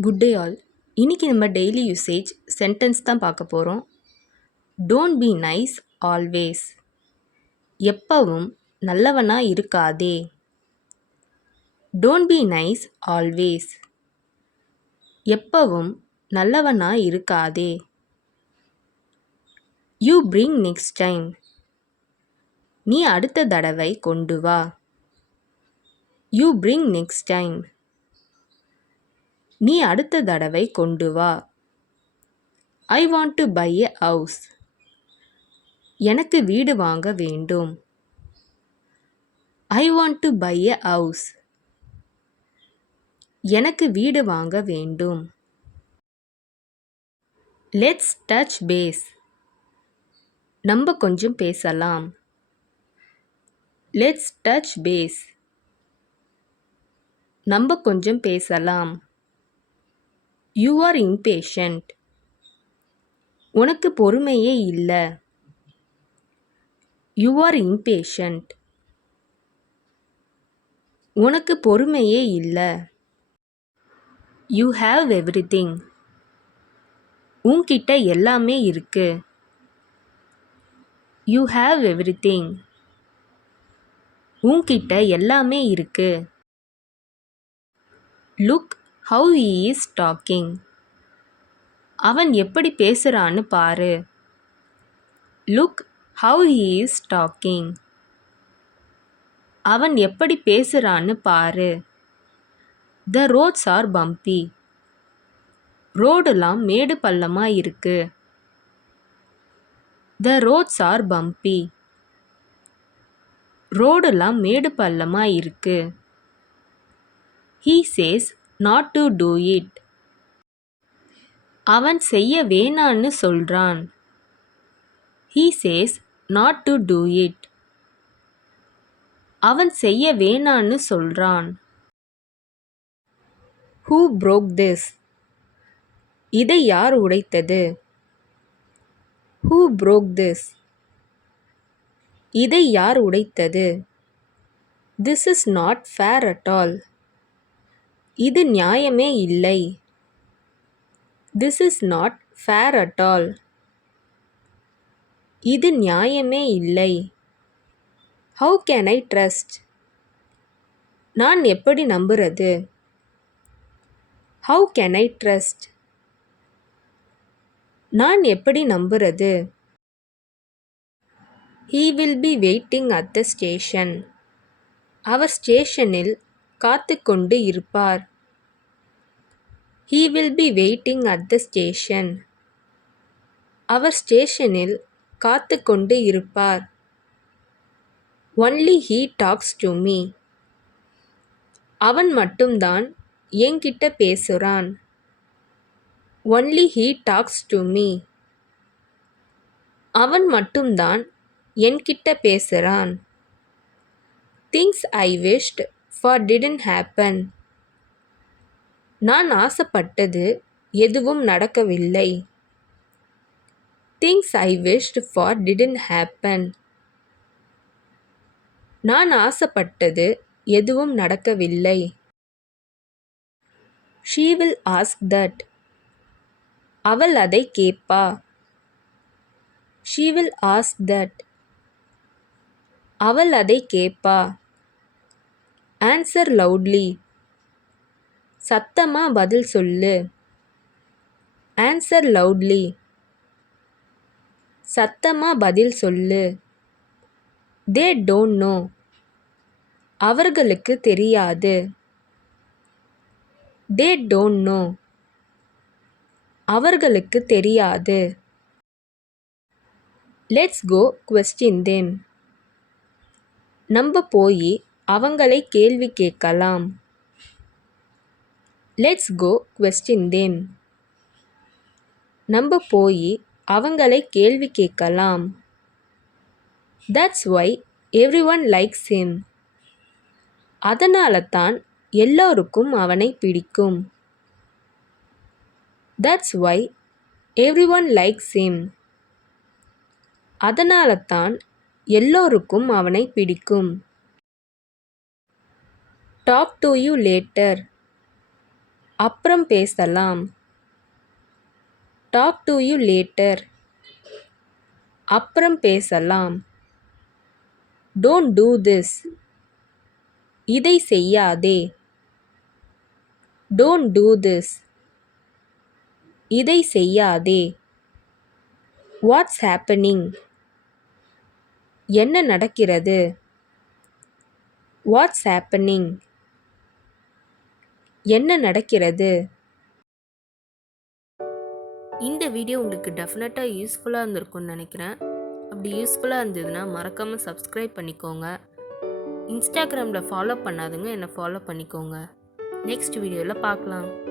Good day all. இன்னைக்கு நம்ம daily usage sentence தான் பார்க்க போகிறோம். Don't be nice always. எப்பவும் நல்லவனா இருக்காதே. Don't be nice always. எப்பவும் நல்லவனா இருக்காதே. You bring next time. நீ அடுத்த தடவை கொண்டு வா. You bring next time. நீ அடுத்த தடவை கொண்டு வா. I want to buy a house. எனக்கு வீடு வாங்க வேண்டும். I want to buy a house. எனக்கு வீடு வாங்க வேண்டும். Let's touch base. நம்ம கொஞ்சம் பேசலாம். Let's touch base. நம்ம கொஞ்சம் பேசலாம். You R impatient. உனக்கு பொறுமையே இல்லை. You are impatient. உனக்கு பொறுமையே இல்லை. You have everything. உன்கிட்ட எல்லாமே இருக்கு. You have everything. உன்கிட்ட எல்லாமே இருக்கு. Look have he is talking. அவன் எப்படி பேசுறான்னு பாரு. Look have he is talking. அவன் எப்படி பேசுறான்னு பாரு. The roads are bumpy. ரோடெல்லாம் மேடு பள்ளமா இருக்கு. The roads are bumpy. ரோடெல்லாம் மேடு பள்ளமா இருக்கு. He says not to do it. அவன் செய்ய வேணான்னு சொல்றான். He says not to do it. அவன் செய்ய வேணான்னு சொல்றான். Who broke this? இதை யார் உடைத்தது? Who broke this? இதை யார் உடைத்தது? This is not fair at all. இது நியாயமே இல்லை. This is not fair at all. இது நியாயமே இல்லை. How can I trust? நான் எப்படி நம்புறது? How can I trust? நான் எப்படி நம்புறது? He will be waiting at the station. அவர் ஸ்டேஷனில் காத்து கொண்டு இருப்பார். He will be waiting at the station. அவர் ஸ்டேஷனில் காத்து கொண்டு இருப்பார். Only he talks to me. அவன் மட்டும்தான் என்கிட்ட பேசுறான். Only he talks to me. அவன் மட்டும்தான் என்கிட்ட பேசுறான். Things I wished for didn't happen. நான் ஆசைப்பட்டது எதுவும் நடக்கவில்லை. Things I wished for didn't happen. நான் ஆசைப்பட்டது எதுவும் நடக்கவில்லை. She will ask that. அவள் அதை கேட்பா. She will ask that. அவள் அதை கேட்பா. Answer loudly. சத்தமா பதில் சொல்லு. Answer loudly. சத்தமா பதில் சொல்லு. They don't know. அவர்களுக்கு தெரியாது. They don't know. அவர்களுக்கு தெரியாது. Let's go question them. நம்ம போய் அவங்களை கேள்வி கேட்கலாம். Let's go question them. நம்ம போய் அவங்களை கேள்வி கேட்கலாம். That's why everyone likes him. அதனால தான் எல்லோருக்கும் அவனை பிடிக்கும். That's why everyone likes him. அதனால தான் எல்லோருக்கும் அவனை பிடிக்கும். Talk to you later. அப்புறம் பேசலாம். Talk to you later. அப்புறம் பேசலாம். Don't do this. இதை செய்யாதே. Don't do this. இதை செய்யாதே. What's happening. என்ன நடக்கிறது? What's happening. என்ன நடக்கிறது? இந்த வீடியோ உங்களுக்கு டெஃபினட்டாக யூஸ்ஃபுல்லாக இருந்திருக்கும்னு நினைக்கிறேன். அப்படி யூஸ்ஃபுல்லாக இருந்ததுன்னா மறக்காமல் சப்ஸ்கிரைப் பண்ணிக்கோங்க. இன்ஸ்டாகிராமில் ஃபாலோ பண்ணாதுங்க என்னை ஃபாலோ பண்ணிக்கோங்க. நெக்ஸ்ட் வீடியோவில் பார்க்கலாம்.